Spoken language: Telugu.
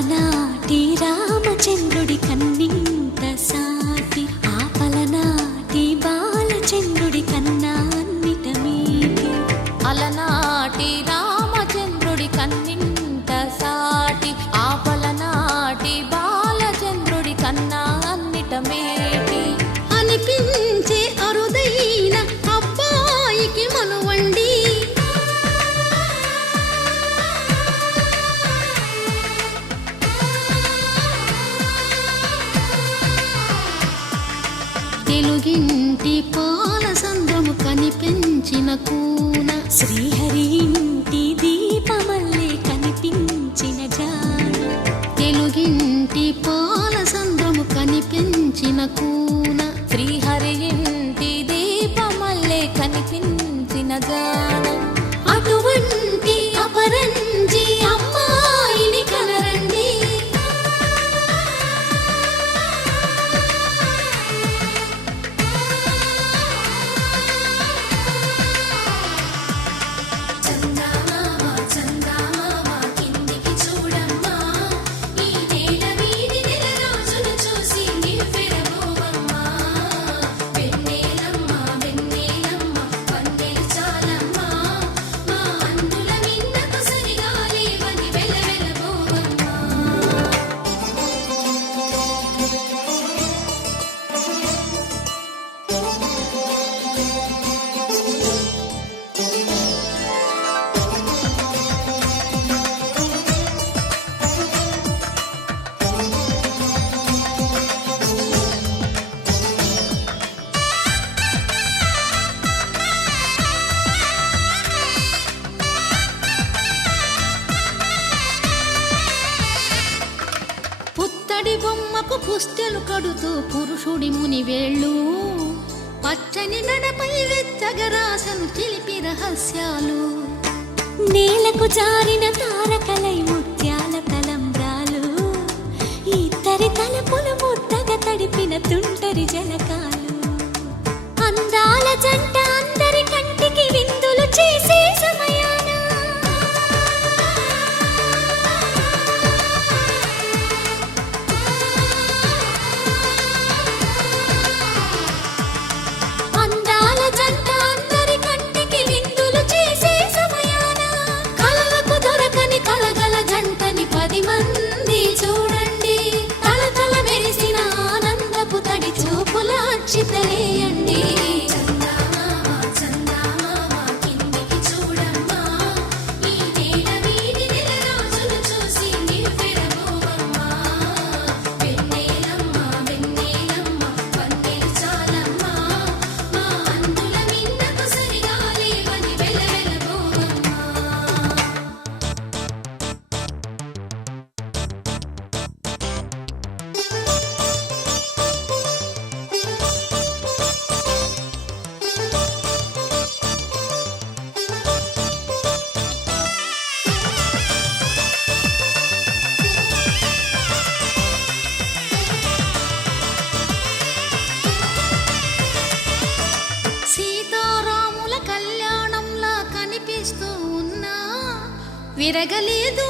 అలనాటి రామచంద్రుడి కన్నింత సాటి ఆపలనాటి బాలచంద్రుడి కన్నా అన్నిట మీటి. అలనాటి రామచంద్రుడి కన్నింత సాటి ఆపలనాటి బాలచంద్రుడి కన్నా అన్నిట మేటి. అనిపించే అరుదైన అబ్బాయికి మనువండి తెలుగింటి పాలసంద్రము కనిపించిన కూన శ్రీహరి ఇంటి దీపమల్లే కనిపించిన జాన. తెలుగింటి పాలసంద్రము కనిపించిన కూన శ్రీహరి ఇంటి దీపమల్లే కనిపించిన జాన. అటువంటి అపరంజి అమ్మాయిని కనరండి. పుత్తడి బొమ్మకు పుస్తెలు కడుతూ పురుషుడి ముని వేళ్ళు పచ్చని నడపై వెచ్చగరాసను చిలిపి రహస్యాలు. నేలకు జారిన తారకలై ముత్యాల తలంబ్రాలు ఇద్దరి తలపులు ముద్దగా తడిపిన తుంటరి జలకాలు. అందాల జంట అందరి కంటికి విందులు చేసే సమయాన అందాల జంట అందరి కంటికి విందులు చేసే సమయాన కలలకు దొరకని కలగల జంటని 10 మంది చూడండి. తలతల మెరిసిన ఆనందపు తడి చూపుల అచ్చితలేయండి. సీతారాముల కళ్యాణంలా కనిపిస్తూ ఉన్నా విరగలేదు